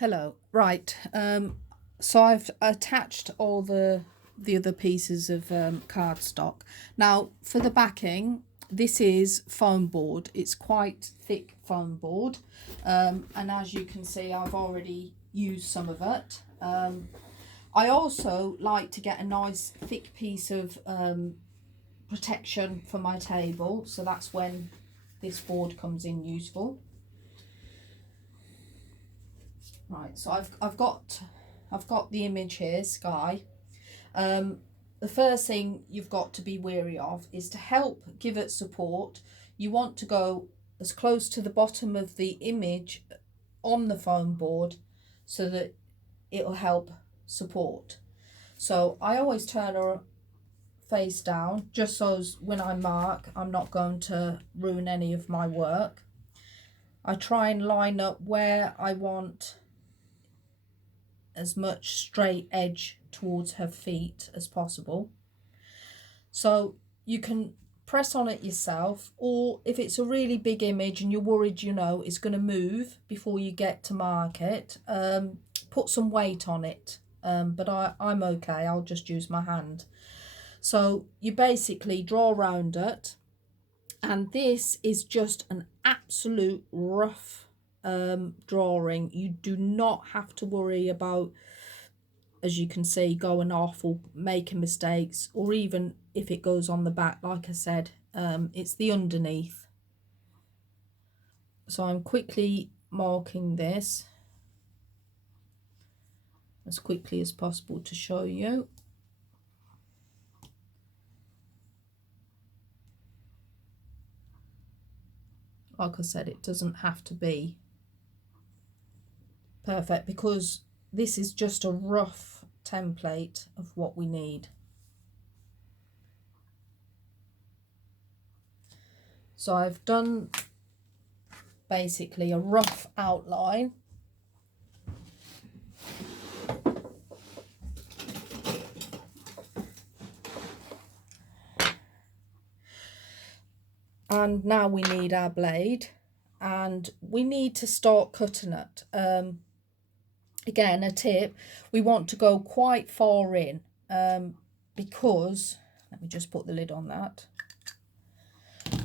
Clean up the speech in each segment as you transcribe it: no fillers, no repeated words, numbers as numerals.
Hello. Right. So I've attached all the other pieces of cardstock. Now for the backing, this is foam board. It's quite thick foam board, and as you can see, I've already used some of it. I also like to get a nice thick piece of protection for my table, so that's when this board comes in useful. Right, so I've got the image here, sky. The first thing you've got to be wary of is to help give it support. You want to go as close to the bottom of the image on the foam board so that it'll help support. So I always turn her face down just so as when I mark, I'm not going to ruin any of my work. I try and line up where I want as much straight edge towards her feet as possible. So you can press on it yourself, or if it's a really big image and you're worried it's going to move before you get to mark it, put some weight on it, but I'm okay, I'll just use my hand. So you basically draw around it, and this is just an absolute rough drawing. You do not have to worry about, as you can see, going off or making mistakes, or even if it goes on the back. Like I said, it's the underneath. So I'm quickly marking this as quickly as possible to show you. Like I said, it doesn't have to be perfect because this is just a rough template of what we need. So I've done basically a rough outline. And now we need our blade and we need to start cutting it. Again, a tip, we want to go quite far in because, let me just put the lid on that.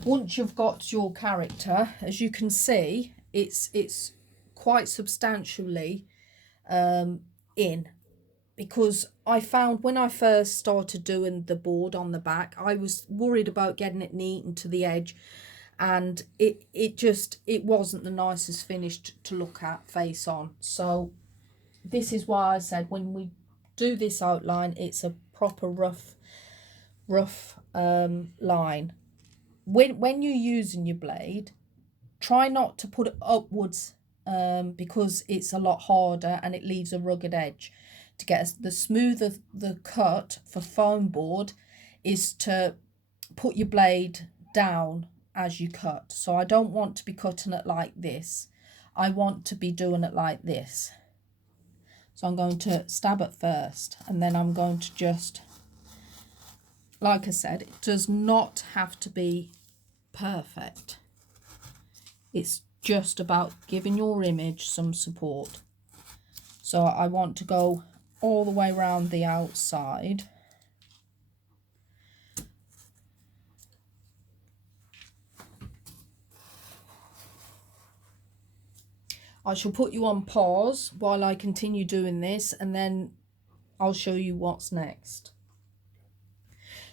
Once you've got your character, as you can see, it's quite substantially in, because I found when I first started doing the board on the back, I was worried about getting it neat and to the edge, and it wasn't the nicest finish to look at face on. So this is why I said when we do this outline, it's a proper rough line. When you're using your blade, try not to put it upwards because it's a lot harder and it leaves a rugged edge. To get the smoother the cut for foam board is to put your blade down as you cut. So I don't want to be cutting it like this. I want to be doing it like this. So I'm going to stab it first, and then I'm going to just, like I said, it does not have to be perfect. It's just about giving your image some support. So I want to go all the way around the outside. I shall put you on pause while I continue doing this, and then I'll show you what's next.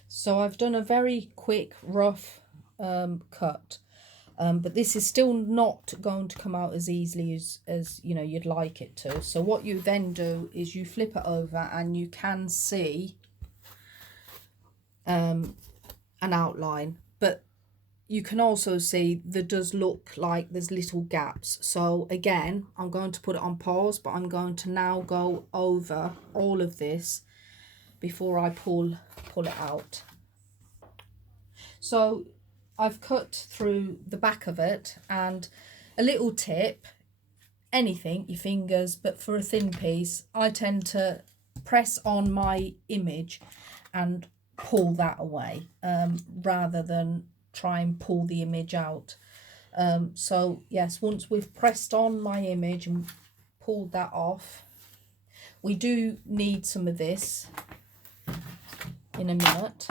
So I've done a very quick, rough cut, but this is still not going to come out as easily as you'd like it to. So what you then do is you flip it over, and you can see an outline, but you can also see there does look like there's little gaps. So again, I'm going to put it on pause, but I'm going to now go over all of this before I pull it out. So I've cut through the back of it, and a little tip, anything, your fingers, but for a thin piece, I tend to press on my image and pull that away rather than try and pull the image out. So yes, once we've pressed on my image and pulled that off. We do need some of this in a minute.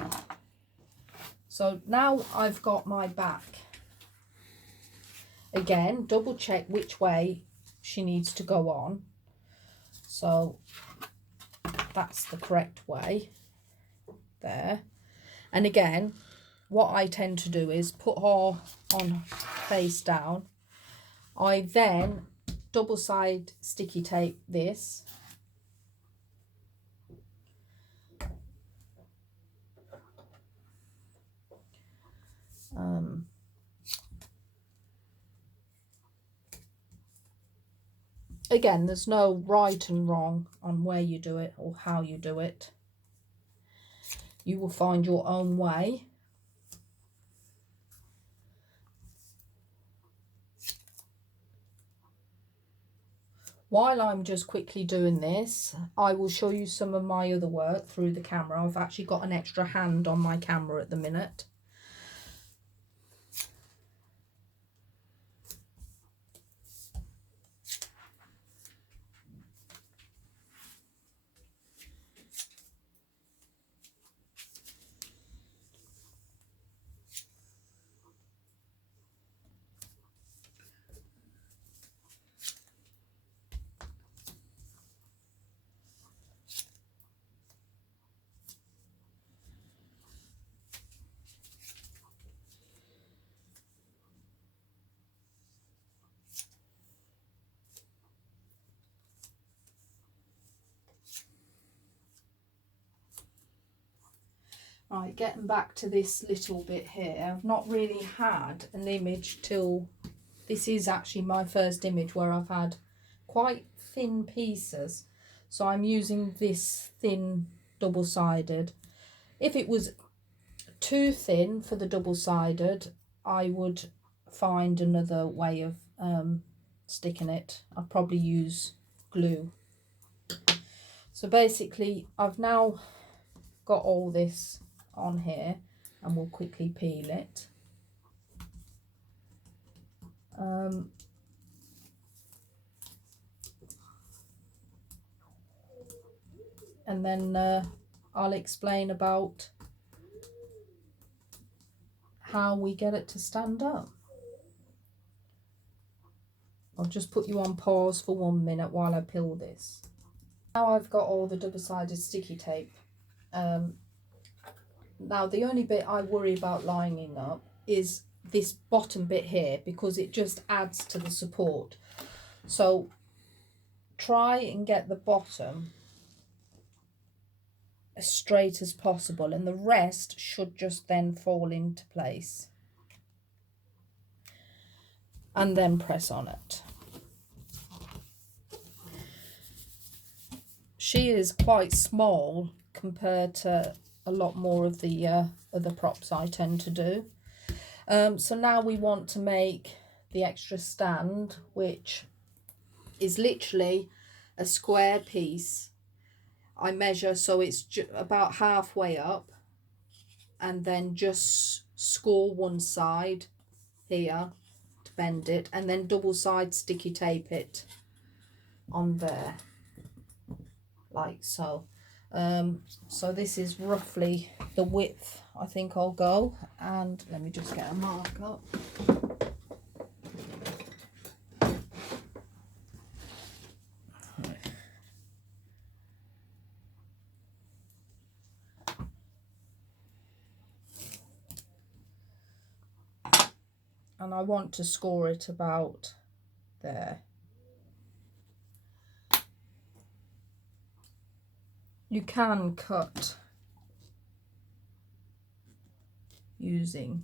So now I've got my back. Again, double check which way she needs to go on. So that's the correct way there. And again, what I tend to do is put her on face down. I then double side sticky tape this. Again, there's no right and wrong on where you do it or how you do it. You will find your own way. While I'm just quickly doing this, I will show you some of my other work through the camera. I've actually got an extra hand on my camera at the minute. Right, getting back to this little bit here, I've not really had an image till, this is actually my first image where I've had quite thin pieces. So I'm using this thin double-sided. If it was too thin for the double-sided, I would find another way of sticking it. I'd probably use glue. So basically I've now got all this on here and we'll quickly peel it. And then I'll explain about how we get it to stand up. I'll just put you on pause for 1 minute while I peel this. Now I've got all the double-sided sticky tape. Now the only bit I worry about lining up is this bottom bit here, because it just adds to the support. So try and get the bottom as straight as possible, and the rest should just then fall into place. And then press on it. She is quite small compared to a lot more of the other props I tend to do. So now we want to make the extra stand, which is literally a square piece. I measure so it's about halfway up, and then just score one side here to bend it, and then double side sticky tape it on there like so. So this is roughly the width I think I'll go, and let me just get a mark up. And I want to score it about there. You can cut using,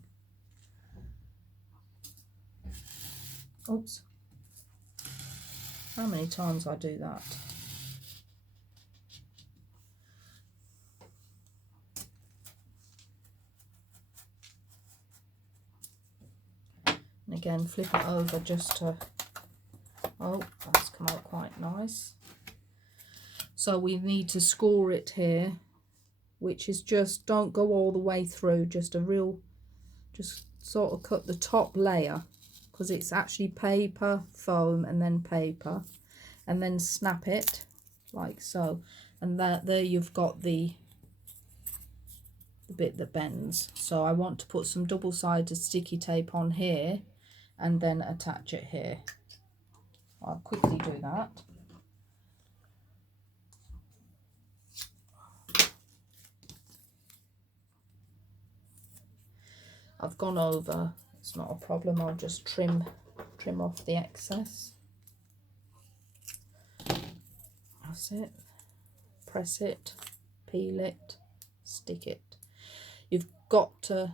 oops, how many times I do that? And again, flip it over just to, oh, that's come out quite nice. So we need to score it here, which is just, don't go all the way through, just a real, just sort of cut the top layer, because it's actually paper, foam, and then paper. and then snap it like so, and there you've got the bit that bends. So I want to put some double-sided sticky tape on here and then attach it here. I'll quickly do that. I've gone over, it's not a problem, I'll just trim off the excess. That's it. Press it, peel it, stick it. You've got to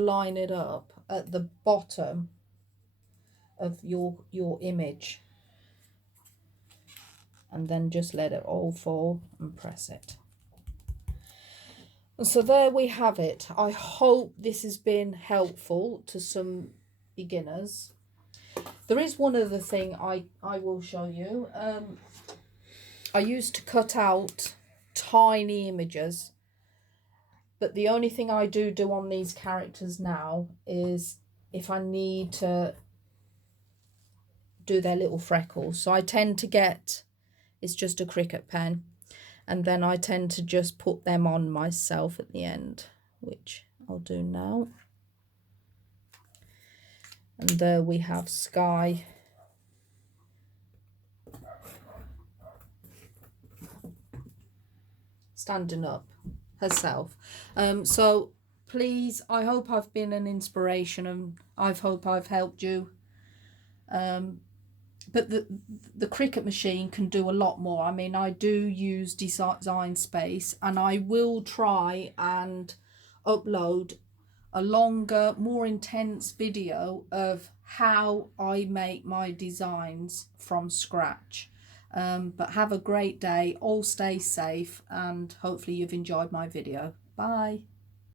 line it up at the bottom of your image, and then just let it all fall and press it. And so there we have it. I hope this has been helpful to some beginners. There is one other thing I will show you. I used to cut out tiny images, but the only thing I do on these characters now is if I need to do their little freckles. So I tend to get, it's just a Cricut pen, and then I tend to just put them on myself at the end, which I'll do now. And there we have Sky. Standing up herself. So please, I hope I've been an inspiration, and I hope I've helped you. But the Cricut machine can do a lot more. I mean, I do use Design Space, and I will try and upload a longer, more intense video of how I make my designs from scratch. But have a great day, all stay safe, and hopefully you've enjoyed my video. Bye.